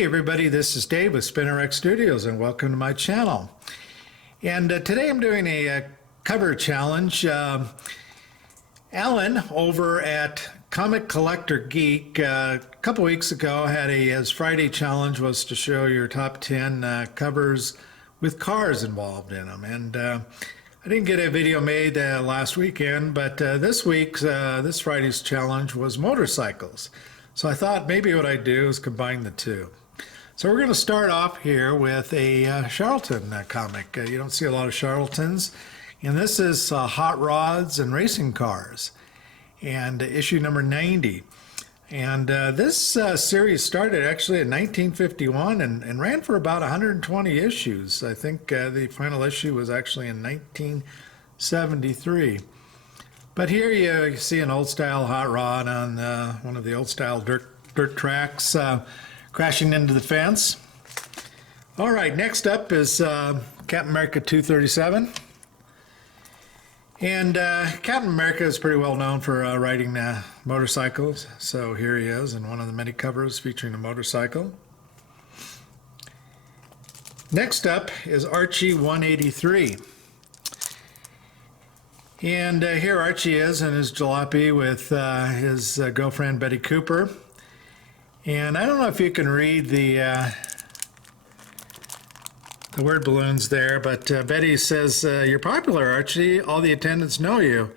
Hey everybody, this is Dave with SpinnerX Studios and welcome to my channel. And today I'm doing a cover challenge. Allan over at Comic Collector Geek a couple weeks ago had his Friday challenge was to show your top 10 covers with cars involved in them. And I didn't get a video made last weekend, but this Friday's challenge was motorcycles. So I thought maybe what I'd do is combine the two. So we're going to start off here with a charlatan comic. You don't see a lot of charlatans. And this is Hot Rods and Racing Cars, and issue number 90. And this series started actually in 1951 and ran for about 120 issues. I think the final issue was actually in 1973. But here you see an old-style hot rod on one of the old-style dirt tracks crashing into the fence. All right, next up is Captain America 237. And Captain America is pretty well known for riding motorcycles. So here he is in one of the many covers featuring a motorcycle. Next up is Archie 183. And here Archie is in his jalopy with his girlfriend Betty Cooper. And I don't know if you can read the word balloons there, but Betty says, "You're popular, Archie. All the attendants know you."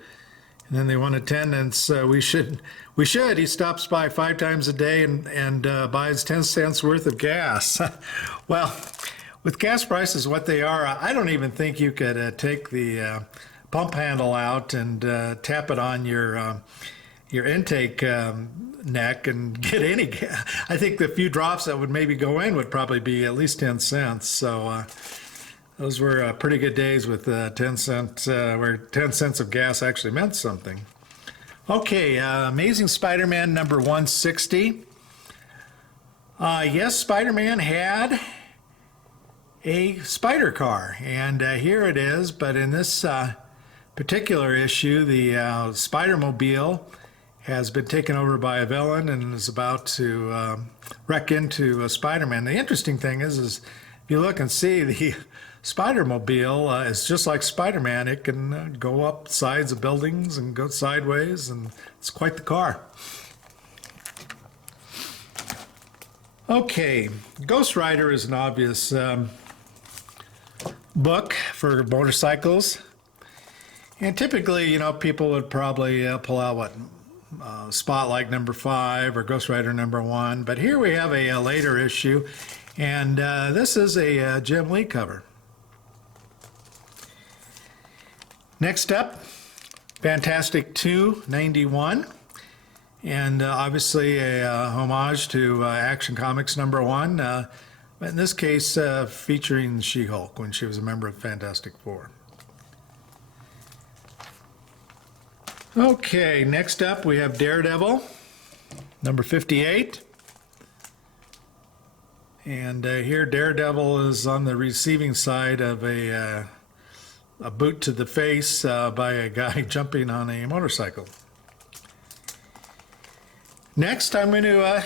And then they want attendance. We should. He stops by 5 times a day and buys 10 cents worth of gas. Well, with gas prices what they are, I don't even think you could take the pump handle out and tap it on your intake neck and get any gas. I think the few drops that would maybe go in would probably be at least 10 cents. So those were pretty good days with 10 cents, where 10 cents of gas actually meant something. Okay, Amazing Spider-Man number 160. Yes, Spider-Man had a spider car, and here it is, but in this particular issue, the Spider-Mobile has been taken over by a villain and is about to wreck into Spider-Man. The interesting thing is if you look and see, the Spider-Mobile is just like Spider-Man. It can go up sides of buildings and go sideways, and it's quite the car. Okay, Ghost Rider is an obvious book for motorcycles. And typically, you know, people would probably pull out Spotlight number 5 or Ghost Rider number 1. But here we have a later issue, and this is a Jim Lee cover. Next up, Fantastic 291, and obviously a homage to Action Comics number 1. In this case, featuring She-Hulk when she was a member of Fantastic Four. Okay, next up we have Daredevil, number 58. And here Daredevil is on the receiving side of a boot to the face by a guy jumping on a motorcycle. Next, I'm going to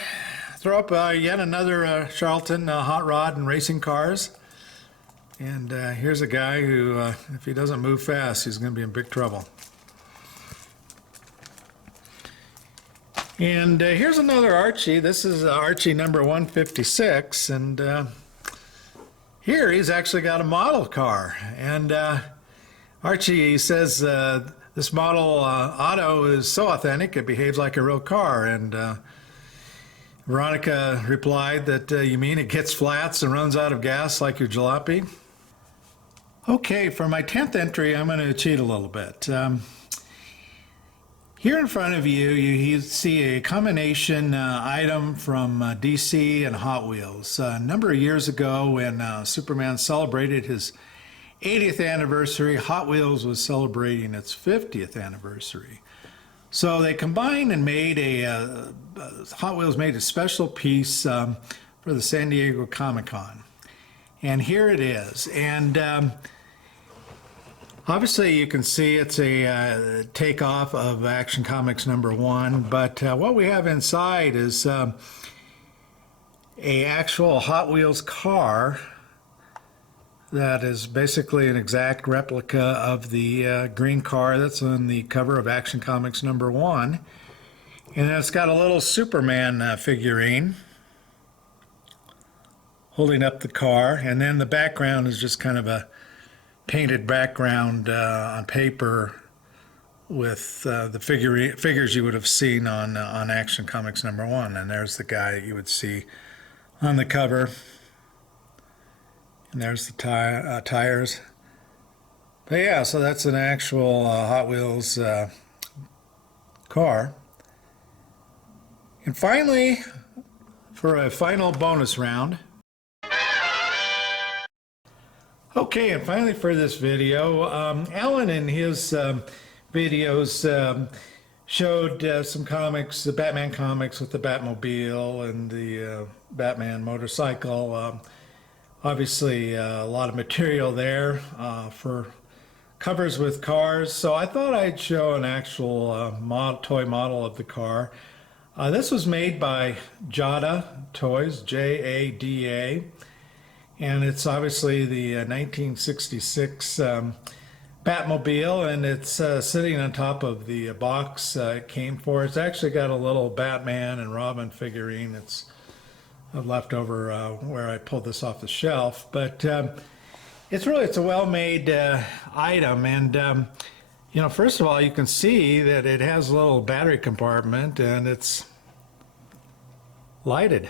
throw up yet another charlatan, Hot Rod and Racing Cars. And here's a guy who, if he doesn't move fast, he's going to be in big trouble. And here's another Archie. This is Archie number 156, and here he's actually got a model car. And Archie says this model auto is so authentic it behaves like a real car. And Veronica replied that you mean it gets flats and runs out of gas like your jalopy? Okay, for my 10th entry, I'm going to cheat a little bit. Here in front of you, you see a combination item from DC and Hot Wheels. A number of years ago when Superman celebrated his 80th anniversary, Hot Wheels was celebrating its 50th anniversary. So they combined and made Hot Wheels made a special piece for the San Diego Comic-Con. And here it is. And obviously, you can see it's a takeoff of Action Comics number 1, but what we have inside is a actual Hot Wheels car that is basically an exact replica of the green car that's on the cover of Action Comics #1. And it's got a little Superman figurine holding up the car, and then the background is just kind of a painted background on paper with the figures you would have seen on Action Comics #1. And there's the guy you would see on the cover. And there's the tires. But yeah, so that's an actual Hot Wheels car. And finally, for a final bonus round. Okay, and finally for this video, Allan in his videos showed some comics, the Batman comics with the Batmobile and the Batman motorcycle. Obviously, a lot of material there for covers with cars. So I thought I'd show an actual toy model of the car. This was made by Jada Toys, Jada, and it's obviously the 1966 Batmobile, and it's sitting on top of the box it came for. It's actually got a little Batman and Robin figurine that's left over where I pulled this off the shelf. But it's a well-made item, and you know, first of all, you can see that it has a little battery compartment and it's lighted.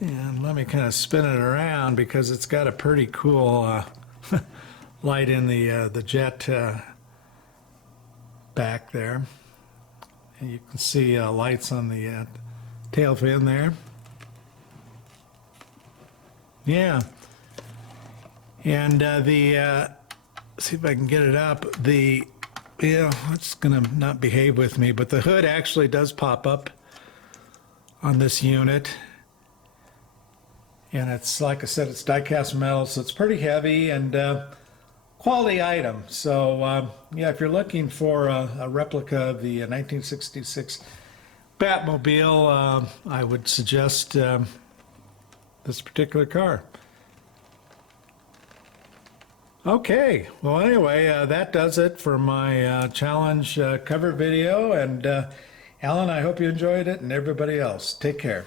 And let me kind of spin it around because it's got a pretty cool light in the jet back there. And you can see lights on the tail fin there. Yeah. And see if I can get it up. It's gonna not behave with me, but the hood actually does pop up on this unit. And it's, like I said, it's die-cast metal, so it's pretty heavy and quality item. So yeah, if you're looking for a replica of the 1966 Batmobile, I would suggest this particular car. Okay, well anyway, that does it for my challenge cover video. And Allan, I hope you enjoyed it, and everybody else, take care.